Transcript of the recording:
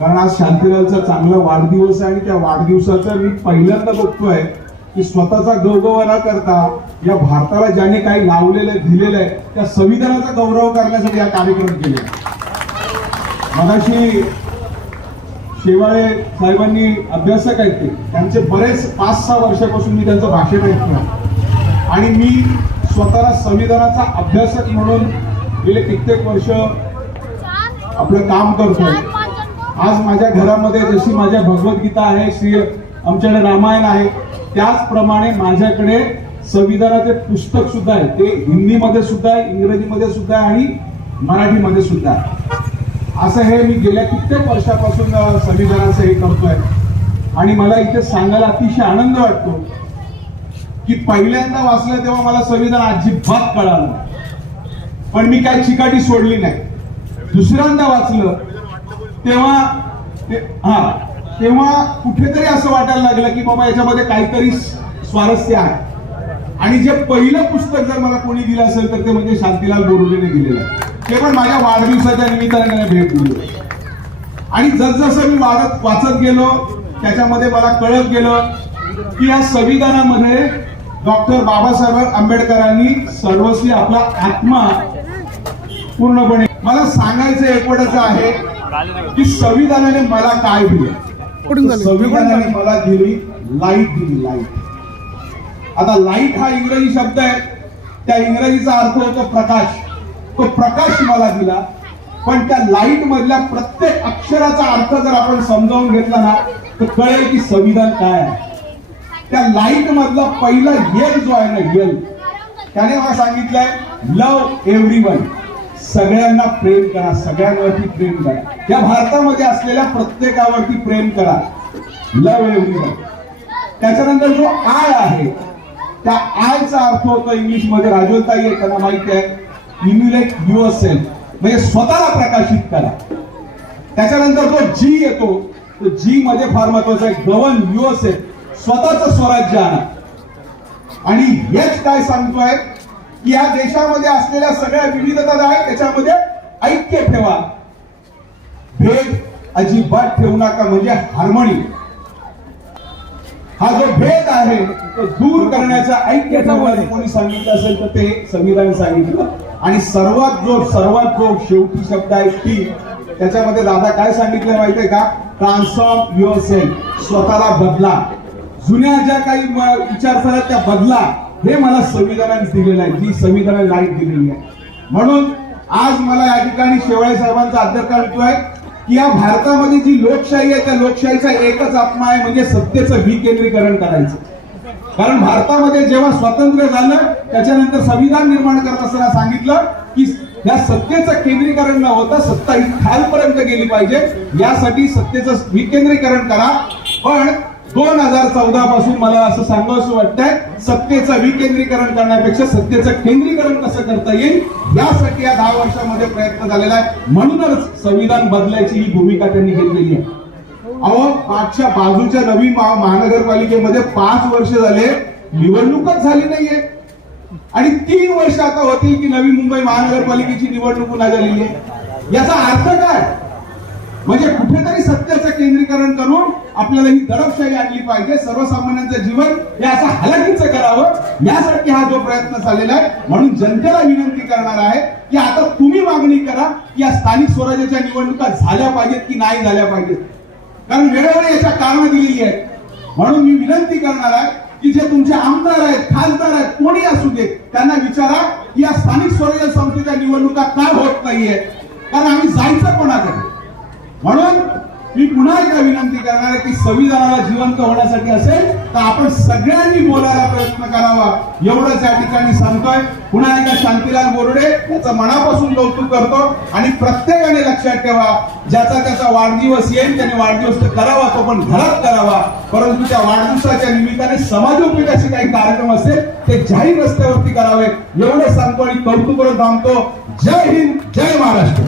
कारण आज शांतीलालचा चांगला वाढदिवस आहे आणि त्या वाढदिवसाचा मी पहिल्यांदा बघतोय की स्वतःचा गौरव न करता या भारताला ज्याने काही लावलेलं दिलेलं आहे त्या संविधानाचा गौरव करण्यासाठी हा कार्यक्रम केला. मगाशी शेवाळे साहेबांनी अभ्यासक आहेत त्यांचे बरेच 5-6 वर्षापासून मी त्यांचं भाषण ऐकलं आणि मी स्वतःला संविधानाचा अभ्यासक म्हणून गेले कित्येक वर्ष आपलं काम करतोय. आज माझ्या घरामध्ये जशी माझ्या भगवद्गीता आहे, श्री आमच्याकडे रामायण आहे, त्याचप्रमाणे माझ्याकडे संविधानाचे पुस्तक सुद्धा आहे. ते हिंदीमध्ये सुद्धा आहे, इंग्रजीमध्ये सुद्धा आहे आणि मराठीमध्ये सुद्धा आहे. असं हे मी गेल्या कित्येक वर्षापासून संविधानाचं हे करतोय आणि मला इथे सांगायला अतिशय आनंद वाटतो की पहिल्यांदा वाचलं तेव्हा मला संविधान अजिबात कळालं, पण मी काही चिकाटी सोडली नाही. दुसऱ्यांदा वाचलं तेव्हा कुठेतरी असं वाटायला लागलं की बाबा याच्यामध्ये काहीतरी स्वारस्य आहे. आणि जे पहिलं पुस्तक जर मला कोणी दिलं असेल तर ते म्हणजे शांतीलाल बोरुडेने दिलेलं आहे. ते पण माझ्या वाढदिवसाच्या निमित्ताने भेट दिली. आणि जसजसं मी वाचत गेलो त्याच्यामध्ये मला कळत गेलं की या संविधानामध्ये डॉक्टर बाबासाहेब आंबेडकरांनी सर्वस्वी आपला आत्मा पूर्णपणे, मला सांगायचं एकवटच आहे की संविधानाने मला काय दिलं. संविधानाने मला दिली लाईट, दिली लाईट. आता लाईट हा इंग्रजी शब्द आहे, त्या इंग्रजीचा अर्थ होतो प्रकाश. तो प्रकाश मला दिला, पण त्या लाईट मधल्या प्रत्येक अक्षराचा अर्थ जर आपण समजावून घेतला ना तर कळेल की संविधान काय आहे. त्या लाईट मधला पहिला यल जो आहे ना, यल, त्याने मला सांगितलंय लव एव्हरीवन. सगळ्यांना प्रेम करा, सगळ्यांवरती प्रेम करा. या भारतामध्ये असलेल्या प्रत्येकावरती प्रेम करा, लव एव्हरीवन. त्याच्यानंतर जो आय आहे त्या आयचा अर्थ होतो इंग्लिश मध्ये, राजोताई आहे त्यांना माहिती आहे, इम्युलेट युअरसेल्फ, म्हणजे स्वतःला प्रकाशित करा. त्याच्यानंतर जो जी येतो तो जी मध्ये फार महत्वाचा आहे, गव्हर्न युअरसेल्फ, स्वतःचं स्वराज्य आणा. आणि हेच काय सांगतोय की या देशामध्ये असलेल्या सगळ्या विविधता आहेत त्याच्यामध्ये ऐक्य ठेवा, भेद अजिबात ठेवू नका, म्हणजे हार्मोनी. हा जो भेद आहे तो दूर करण्याचा ऐक्य ठेवायला कोणी सांगितलं असेल तर ते संविधान सांगितलं. आणि सर्वात जो शेवटी शब्द आहे टी, त्याच्यामध्ये दादा काय सांगितलं माहितीये का, ट्रान्सफॉर्म युअरसेल्फ, स्वतःला बदला. जुन्या ज्या काही विचारसरण्या त्या बदला, हे मला संविधानाने दिलेलं आहे, जी संविधानाने लाईट दिलेली आहे. म्हणून आज मला या ठिकाणी शेवाळे साहेबांचा आदर करतोय की या भारतामध्ये जी लोकशाही आहे त्या लोकशाहीचा एकच आत्मा आहे, म्हणजे सत्तेचं विकेंद्रीकरण करायचं. कारण भारतामध्ये जेव्हा स्वातंत्र्य झालं त्याच्यानंतर संविधान निर्माण करत असताना सांगितलं की या सत्तेचं केंद्रीकरण न होता सत्ता ही खालपर्यंत गेली पाहिजे, यासाठी सत्तेचं विकेंद्रीकरण करा. पण 2014 पासून मला असं सांगावंसं वाटतंय, सत्तेचं विकेंद्रीकरण करण्यापेक्षा सत्तेचं केंद्रीकरण कसं करता येईल यासाठी या 10 वर्षामध्ये प्रयत्न झालेला आहे. म्हणूनच संविधान बदलायची ही भूमिका त्यांनी घेतलेली आहे. अहो, मागच्या बाजूच्या नवी महानगरपालिकेमध्ये 5 वर्ष झाले निवडणूकच झाली नाहीये आणि 3 वर्ष आता होतील की नवी मुंबई महानगरपालिकेची निवडणूक पुन्हा झालेली आहे. याचा अर्थ काय, म्हणजे कुठेतरी सत्तेचं केंद्रीकरण करून आपल्याला ही दडपशाही आणली पाहिजे, सर्वसामान्यांचं जीवन हे असं हलाखीचं करावं, यासाठी हा जो प्रयत्न चाललेला आहे. म्हणून जनतेला विनंती करणार आहे की आता तुम्ही मागणी करा की या स्थानिक स्वराज्याच्या निवडणुका झाल्या पाहिजेत की नाही झाल्या पाहिजेत, कारण वेळोवेळी याच्या कारणं दिलेली आहेत. म्हणून मी विनंती करणार आहे की जे तुमचे आमदार आहेत, खासदार आहेत, कोणी असू दे, त्यांना विचारा की या स्थानिक स्वराज्य संस्थेच्या निवडणुका का होत नाहीये, कारण आम्ही जायचं कोणाकडे. म्हणून मी पुन्हा एकदा विनंती करणार आहे की संविधानाला जिवंत होण्यासाठी असेल तर आपण सगळ्यांनी बोलायला प्रयत्न करावा, एवढंच या ठिकाणी सांगतोय. पुन्हा एकदा शांतीलाल बोरुडे याचं मनापासून कौतुक करतो आणि प्रत्येकाने लक्षात ठेवा, ज्याचा त्याचा वाढदिवस येईल त्याने वाढदिवस तर करावा, तो पण घरात करावा, परंतु त्या वाढदिवसाच्या निमित्ताने समाजोपयोगाचे काही कार्यक्रम असतील ते जाहीर रस्त्यावरती करावे, एवढं सांगतो आणि कौतुक करून थांबतो. जय हिंद, जय महाराष्ट्र.